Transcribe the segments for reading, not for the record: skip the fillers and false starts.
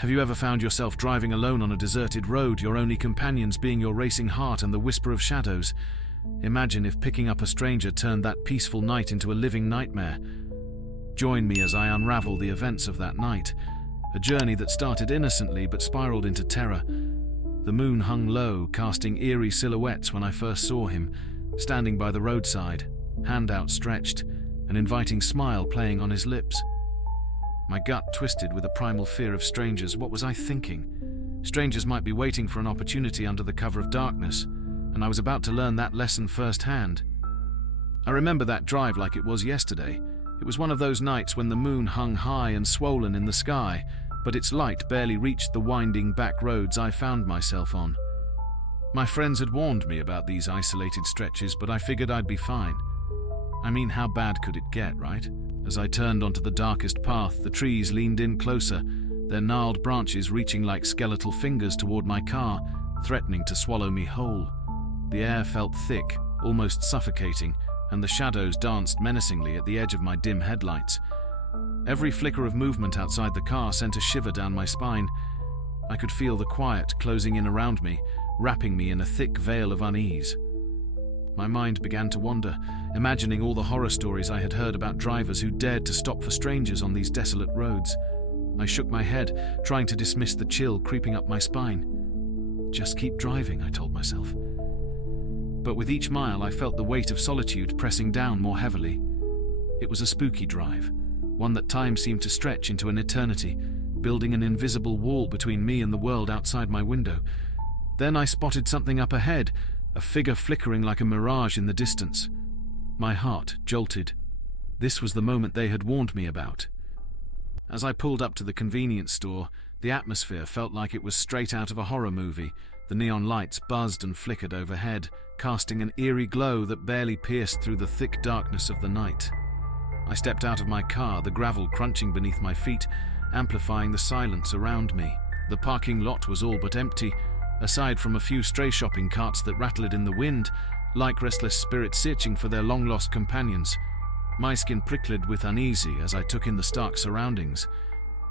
Have you ever found yourself driving alone on a deserted road, your only companions being your racing heart and the whisper of shadows? Imagine if picking up a stranger turned that peaceful night into a living nightmare. Join me as I unravel the events of that night, a journey that started innocently but spiraled into terror. The moon hung low, casting eerie silhouettes when I first saw him, standing by the roadside, hand outstretched, an inviting smile playing on his lips. My gut twisted with a primal fear of strangers. What was I thinking? Strangers might be waiting for an opportunity under the cover of darkness, and I was about to learn that lesson firsthand. I remember that drive like it was yesterday. It was one of those nights when the moon hung high and swollen in the sky, but its light barely reached the winding back roads I found myself on. My friends had warned me about these isolated stretches, but I figured I'd be fine. I mean, how bad could it get, right? As I turned onto the darkest path, the trees leaned in closer, their gnarled branches reaching like skeletal fingers toward my car, threatening to swallow me whole. The air felt thick, almost suffocating, and the shadows danced menacingly at the edge of my dim headlights. Every flicker of movement outside the car sent a shiver down my spine. I could feel the quiet closing in around me, wrapping me in a thick veil of unease. My mind began to wander, imagining all the horror stories I had heard about drivers who dared to stop for strangers on these desolate roads. I shook my head, trying to dismiss the chill creeping up my spine. Just keep driving, I told myself. But with each mile, I felt the weight of solitude pressing down more heavily. It was a spooky drive, one that time seemed to stretch into an eternity, building an invisible wall between me and the world outside my window. Then I spotted something up ahead, a figure flickering like a mirage in the distance. My heart jolted. This was the moment they had warned me about. As I pulled up to the convenience store, the atmosphere felt like it was straight out of a horror movie. The neon lights buzzed and flickered overhead, casting an eerie glow that barely pierced through the thick darkness of the night. I stepped out of my car, the gravel crunching beneath my feet, amplifying the silence around me. The parking lot was all but empty, aside from a few stray shopping carts that rattled in the wind, like restless spirits searching for their long-lost companions. My skin prickled with uneasy as I took in the stark surroundings.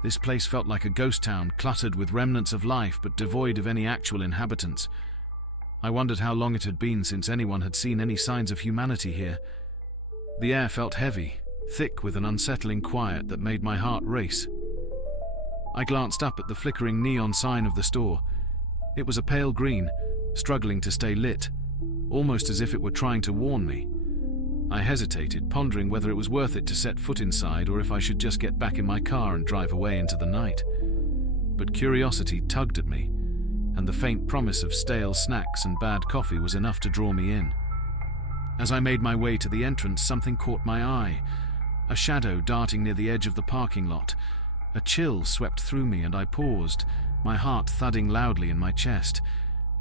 This place felt like a ghost town, cluttered with remnants of life but devoid of any actual inhabitants. I wondered how long it had been since anyone had seen any signs of humanity here. The air felt heavy, thick with an unsettling quiet that made my heart race. I glanced up at the flickering neon sign of the store. It was a pale green, struggling to stay lit, almost as if it were trying to warn me. I hesitated, pondering whether it was worth it to set foot inside or if I should just get back in my car and drive away into the night. But curiosity tugged at me, and the faint promise of stale snacks and bad coffee was enough to draw me in. As I made my way to the entrance, something caught my eye, a shadow darting near the edge of the parking lot. A chill swept through me and I paused, my heart thudding loudly in my chest.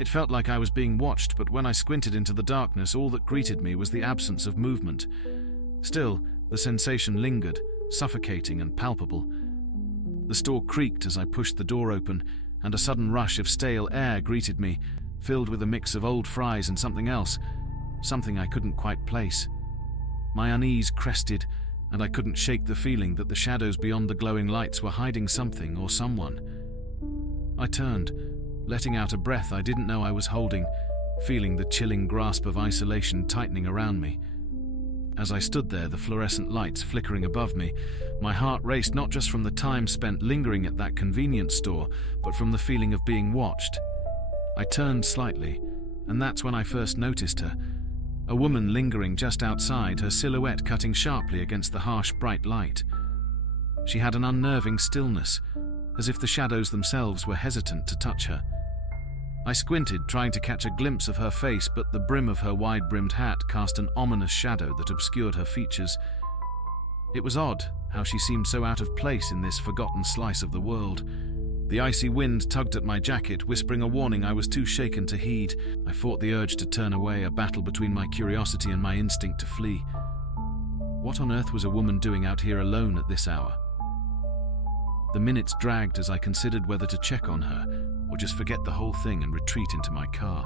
It felt like I was being watched, but when I squinted into the darkness, all that greeted me was the absence of movement. Still, the sensation lingered, suffocating and palpable. The store creaked as I pushed the door open, and a sudden rush of stale air greeted me, filled with a mix of old fries and something else, something I couldn't quite place. My unease crested, and I couldn't shake the feeling that the shadows beyond the glowing lights were hiding something or someone. I turned, letting out a breath I didn't know I was holding, feeling the chilling grasp of isolation tightening around me. As I stood there, the fluorescent lights flickering above me, my heart raced not just from the time spent lingering at that convenience store, but from the feeling of being watched. I turned slightly, and that's when I first noticed her. A woman lingering just outside, her silhouette cutting sharply against the harsh, bright light. She had an unnerving stillness, as if the shadows themselves were hesitant to touch her. I squinted, trying to catch a glimpse of her face, but the brim of her wide-brimmed hat cast an ominous shadow that obscured her features. It was odd how she seemed so out of place in this forgotten slice of the world. The icy wind tugged at my jacket, whispering a warning I was too shaken to heed. I fought the urge to turn away, a battle between my curiosity and my instinct to flee. What on earth was a woman doing out here alone at this hour? The minutes dragged as I considered whether to check on her, or just forget the whole thing and retreat into my car.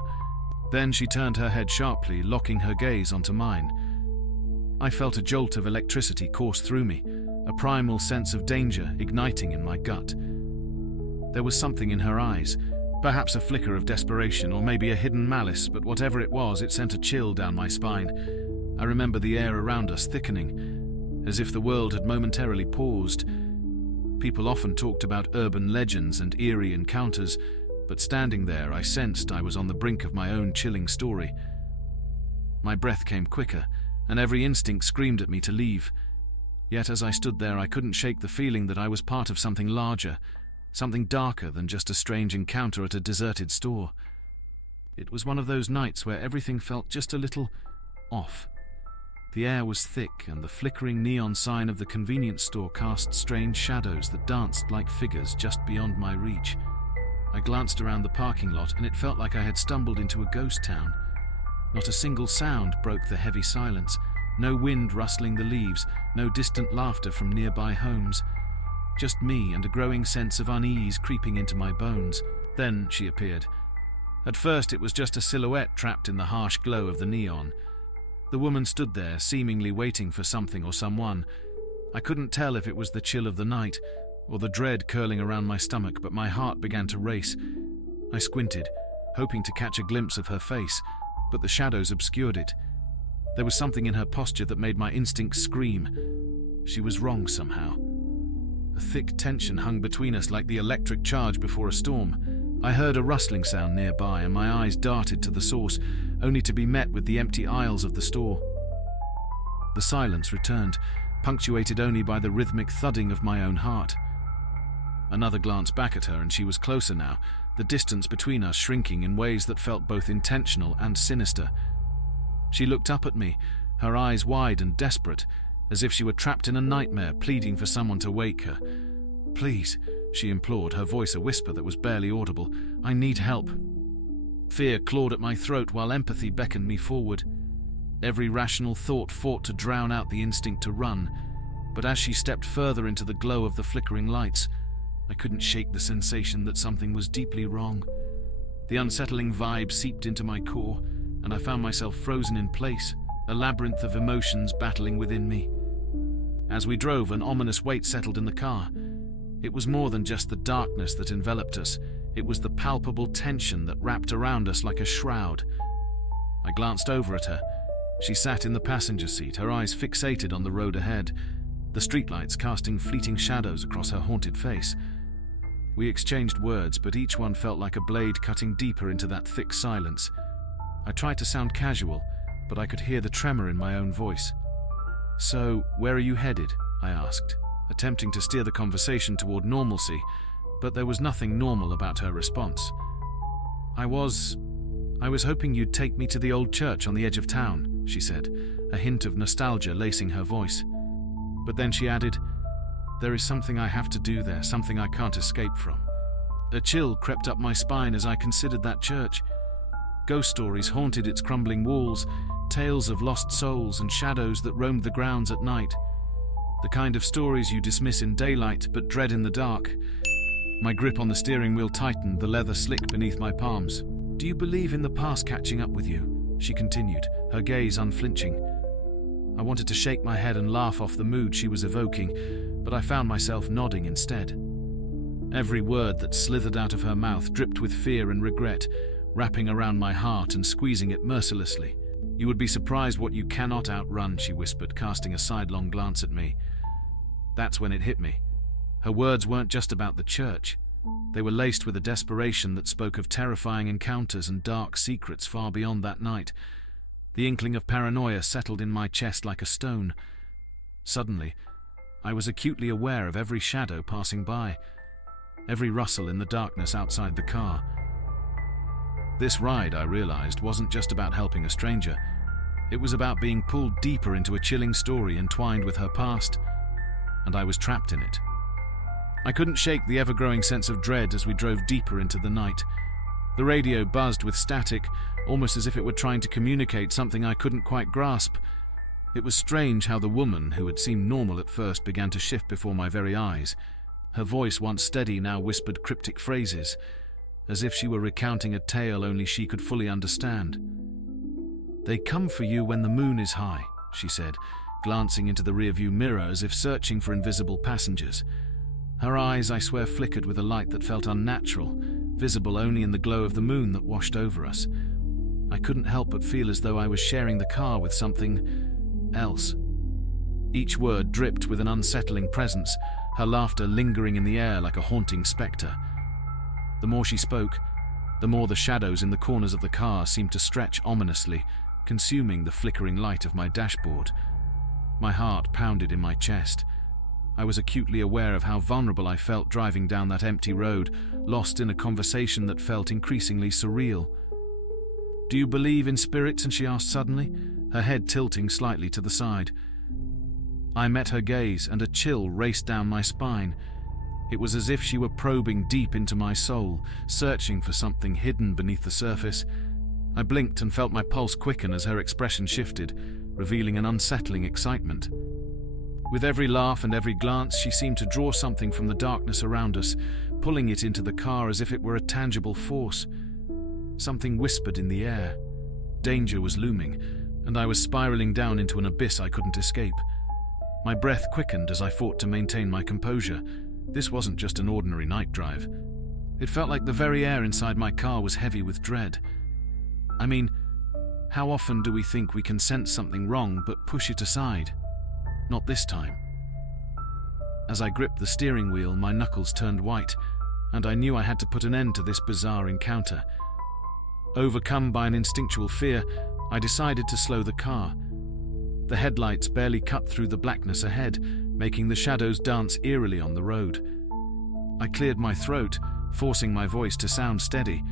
Then she turned her head sharply, locking her gaze onto mine. I felt a jolt of electricity course through me, a primal sense of danger igniting in my gut. There was something in her eyes, perhaps a flicker of desperation or maybe a hidden malice, but whatever it was, it sent a chill down my spine. I remember the air around us thickening, as if the world had momentarily paused. People often talked about urban legends and eerie encounters, but standing there, I sensed I was on the brink of my own chilling story. My breath came quicker, and every instinct screamed at me to leave. Yet as I stood there, I couldn't shake the feeling that I was part of something larger, something darker than just a strange encounter at a deserted store. It was one of those nights where everything felt just a little off. The air was thick, and the flickering neon sign of the convenience store cast strange shadows that danced like figures just beyond my reach. I glanced around the parking lot, and it felt like I had stumbled into a ghost town. Not a single sound broke the heavy silence. No wind rustling the leaves, no distant laughter from nearby homes. Just me and a growing sense of unease creeping into my bones. Then she appeared. At first it was just a silhouette trapped in the harsh glow of the neon. The woman stood there, seemingly waiting for something or someone. I couldn't tell if it was the chill of the night or the dread curling around my stomach, but my heart began to race. I squinted, hoping to catch a glimpse of her face, but the shadows obscured it. There was something in her posture that made my instincts scream. She was wrong somehow. A thick tension hung between us like the electric charge before a storm. I heard a rustling sound nearby, and my eyes darted to the source, only to be met with the empty aisles of the store. The silence returned, punctuated only by the rhythmic thudding of my own heart. Another glance back at her, and she was closer now, the distance between us shrinking in ways that felt both intentional and sinister. She looked up at me, her eyes wide and desperate, as if she were trapped in a nightmare, pleading for someone to wake her. "Please," she implored, her voice a whisper that was barely audible. "I need help." Fear clawed at my throat while empathy beckoned me forward. Every rational thought fought to drown out the instinct to run, but as she stepped further into the glow of the flickering lights, I couldn't shake the sensation that something was deeply wrong. The unsettling vibe seeped into my core, and I found myself frozen in place, a labyrinth of emotions battling within me. As we drove, an ominous weight settled in the car. It was more than just the darkness that enveloped us. It was the palpable tension that wrapped around us like a shroud. I glanced over at her. She sat in the passenger seat, her eyes fixated on the road ahead, the streetlights casting fleeting shadows across her haunted face. We exchanged words, but each one felt like a blade cutting deeper into that thick silence. I tried to sound casual, but I could hear the tremor in my own voice. "So, where are you headed?" I asked, attempting to steer the conversation toward normalcy, but there was nothing normal about her response. I was hoping you'd take me to the old church on the edge of town," she said, a hint of nostalgia lacing her voice. But then she added, "There is something I have to do there, something I can't escape from." A chill crept up my spine as I considered that church. Ghost stories haunted its crumbling walls, tales of lost souls and shadows that roamed the grounds at night. The kind of stories you dismiss in daylight but dread in the dark. My grip on the steering wheel tightened, the leather slick beneath my palms. "Do you believe in the past catching up with you?" she continued, her gaze unflinching. I wanted to shake my head and laugh off the mood she was evoking, but I found myself nodding instead. Every word that slithered out of her mouth dripped with fear and regret, wrapping around my heart and squeezing it mercilessly. "You would be surprised what you cannot outrun," she whispered, casting a sidelong glance at me. That's when it hit me. Her words weren't just about the church. They were laced with a desperation that spoke of terrifying encounters and dark secrets far beyond that night. The inkling of paranoia settled in my chest like a stone. Suddenly, I was acutely aware of every shadow passing by, every rustle in the darkness outside the car. This ride, I realized, wasn't just about helping a stranger. It was about being pulled deeper into a chilling story entwined with her past, and I was trapped in it. I couldn't shake the ever-growing sense of dread as we drove deeper into the night. The radio buzzed with static, almost as if it were trying to communicate something I couldn't quite grasp. It was strange how the woman, who had seemed normal at first, began to shift before my very eyes. Her voice, once steady, now whispered cryptic phrases, as if she were recounting a tale only she could fully understand. "They come for you when the moon is high," she said, glancing into the rearview mirror as if searching for invisible passengers. Her eyes, I swear, flickered with a light that felt unnatural, visible only in the glow of the moon that washed over us. I couldn't help but feel as though I was sharing the car with something else. Each word dripped with an unsettling presence, her laughter lingering in the air like a haunting spectre. The more she spoke, the more the shadows in the corners of the car seemed to stretch ominously, consuming the flickering light of my dashboard. My heart pounded in my chest. I was acutely aware of how vulnerable I felt driving down that empty road, lost in a conversation that felt increasingly surreal. "Do you believe in spirits?" and she asked suddenly, her head tilting slightly to the side. I met her gaze, and a chill raced down my spine. It was as if she were probing deep into my soul, searching for something hidden beneath the surface. I blinked and felt my pulse quicken as her expression shifted, revealing an unsettling excitement. With every laugh and every glance, she seemed to draw something from the darkness around us, pulling it into the car as if it were a tangible force. Something whispered in the air. Danger was looming, and I was spiraling down into an abyss I couldn't escape. My breath quickened as I fought to maintain my composure. This wasn't just an ordinary night drive. It felt like the very air inside my car was heavy with dread. I mean, how often do we think we can sense something wrong but push it aside? Not this time. As I gripped the steering wheel, my knuckles turned white, and I knew I had to put an end to this bizarre encounter. Overcome by an instinctual fear, I decided to slow the car. The headlights barely cut through the blackness ahead, making the shadows dance eerily on the road. I cleared my throat, forcing my voice to sound steady.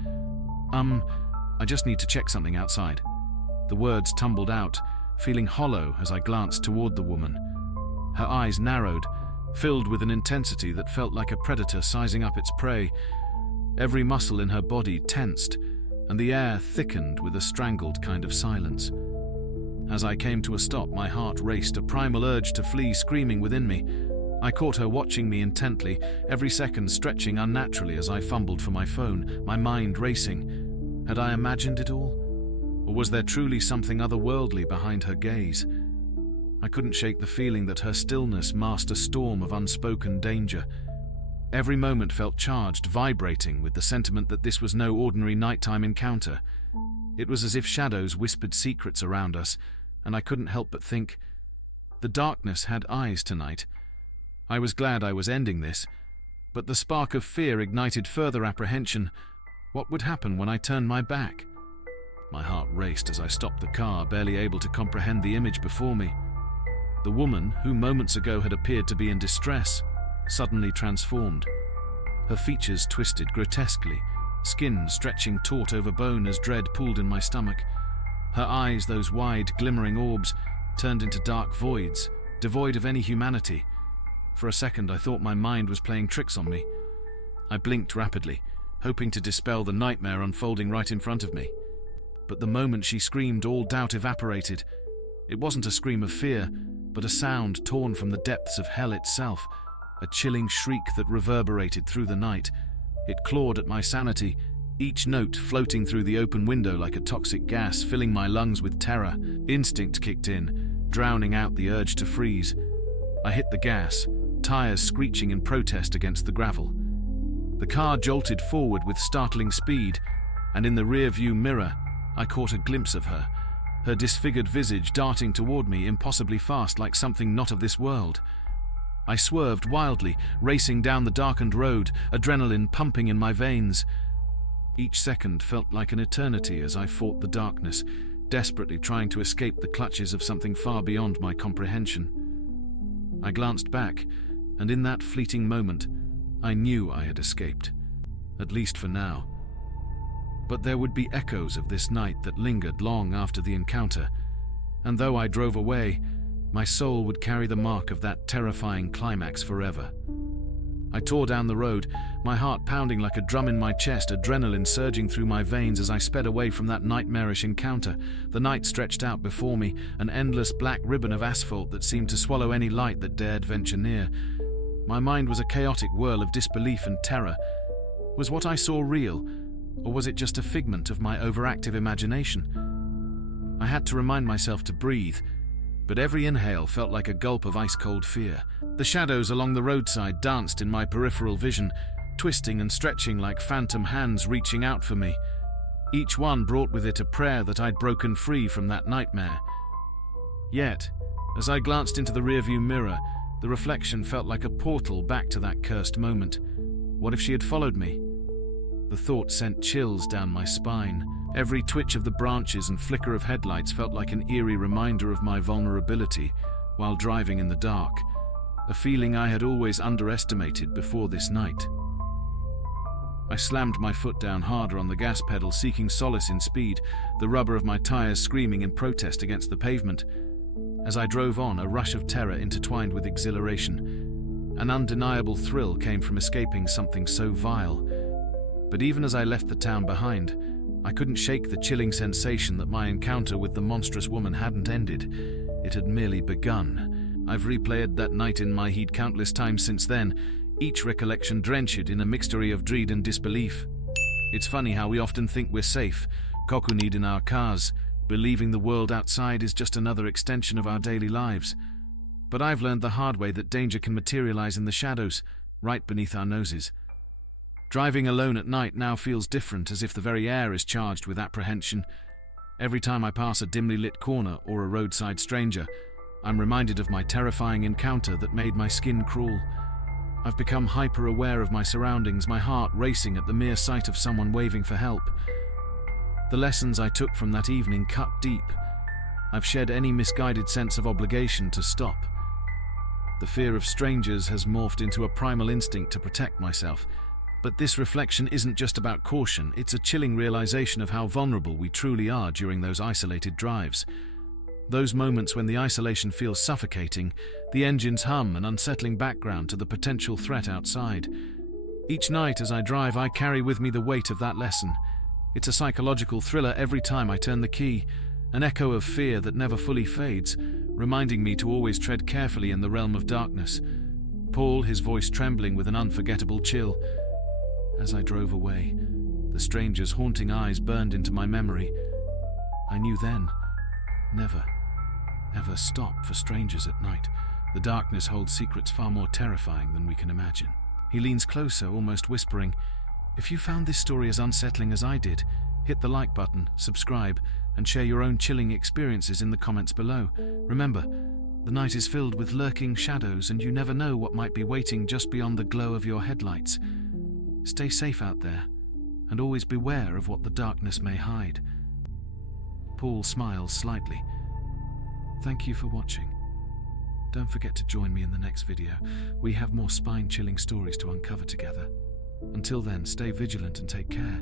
I just need to check something outside." The words tumbled out, feeling hollow as I glanced toward the woman. Her eyes narrowed, filled with an intensity that felt like a predator sizing up its prey. Every muscle in her body tensed, and the air thickened with a strangled kind of silence. As I came to a stop, my heart raced, a primal urge to flee screaming within me. I caught her watching me intently, every second stretching unnaturally as I fumbled for my phone, my mind racing. Had I imagined it all? Or was there truly something otherworldly behind her gaze? I couldn't shake the feeling that her stillness masked a storm of unspoken danger. Every moment felt charged, vibrating with the sentiment that this was no ordinary nighttime encounter. It was as if shadows whispered secrets around us, and I couldn't help but think, the darkness had eyes tonight. I was glad I was ending this, but the spark of fear ignited further apprehension. What would happen when I turned my back? My heart raced as I stopped the car, barely able to comprehend the image before me. The woman, who moments ago had appeared to be in distress, suddenly transformed. Her features twisted grotesquely, skin stretching taut over bone as dread pulled in my stomach. Her eyes, those wide, glimmering orbs, turned into dark voids, devoid of any humanity. For a second I thought my mind was playing tricks on me. I blinked rapidly, hoping to dispel the nightmare unfolding right in front of me. But the moment she screamed, all doubt evaporated. It wasn't a scream of fear, but a sound torn from the depths of hell itself, a chilling shriek that reverberated through the night. It clawed at my sanity, each note floating through the open window like a toxic gas, filling my lungs with terror. Instinct kicked in, drowning out the urge to freeze. I hit the gas, tires screeching in protest against the gravel. The car jolted forward with startling speed, and in the rear-view mirror, I caught a glimpse of her, her disfigured visage darting toward me impossibly fast like something not of this world. I swerved wildly, racing down the darkened road, adrenaline pumping in my veins. Each second felt like an eternity as I fought the darkness, desperately trying to escape the clutches of something far beyond my comprehension. I glanced back, and in that fleeting moment, I knew I had escaped, at least for now. But there would be echoes of this night that lingered long after the encounter, and though I drove away, my soul would carry the mark of that terrifying climax forever. I tore down the road, my heart pounding like a drum in my chest, adrenaline surging through my veins as I sped away from that nightmarish encounter. The night stretched out before me, an endless black ribbon of asphalt that seemed to swallow any light that dared venture near. My mind was a chaotic whirl of disbelief and terror. Was what I saw real, or was it just a figment of my overactive imagination? I had to remind myself to breathe, but every inhale felt like a gulp of ice-cold fear. The shadows along the roadside danced in my peripheral vision, twisting and stretching like phantom hands reaching out for me. Each one brought with it a prayer that I'd broken free from that nightmare. Yet, as I glanced into the rearview mirror, the reflection felt like a portal back to that cursed moment. What if she had followed me? The thought sent chills down my spine. Every twitch of the branches and flicker of headlights felt like an eerie reminder of my vulnerability while driving in the dark, a feeling I had always underestimated before this night. I slammed my foot down harder on the gas pedal, seeking solace in speed, the rubber of my tires screaming in protest against the pavement. As I drove on, a rush of terror intertwined with exhilaration. An undeniable thrill came from escaping something so vile. But even as I left the town behind, I couldn't shake the chilling sensation that my encounter with the monstrous woman hadn't ended. It had merely begun. I've replayed that night in my head countless times since then, each recollection drenched in a mixture of dread and disbelief. It's funny how we often think we're safe, cocooned in our cars, believing the world outside is just another extension of our daily lives. But I've learned the hard way that danger can materialize in the shadows, right beneath our noses. Driving alone at night now feels different, as if the very air is charged with apprehension. Every time I pass a dimly lit corner or a roadside stranger, I'm reminded of my terrifying encounter that made my skin crawl. I've become hyper-aware of my surroundings, my heart racing at the mere sight of someone waving for help. The lessons I took from that evening cut deep. I've shed any misguided sense of obligation to stop. The fear of strangers has morphed into a primal instinct to protect myself. But this reflection isn't just about caution, it's a chilling realization of how vulnerable we truly are during those isolated drives. Those moments when the isolation feels suffocating, the engines hum an unsettling background to the potential threat outside. Each night as I drive, I carry with me the weight of that lesson. It's a psychological thriller every time I turn the key, an echo of fear that never fully fades, reminding me to always tread carefully in the realm of darkness. Paul, his voice trembling with an unforgettable chill. As I drove away, the stranger's haunting eyes burned into my memory. I knew then, never, ever stop for strangers at night. The darkness holds secrets far more terrifying than we can imagine. He leans closer, almost whispering, "If you found this story as unsettling as I did, hit the like button, subscribe, and share your own chilling experiences in the comments below. Remember, the night is filled with lurking shadows, and you never know what might be waiting just beyond the glow of your headlights. Stay safe out there, and always beware of what the darkness may hide." Paul smiles slightly. Thank you for watching. Don't forget to join me in the next video. We have more spine-chilling stories to uncover together. Until then, stay vigilant and take care.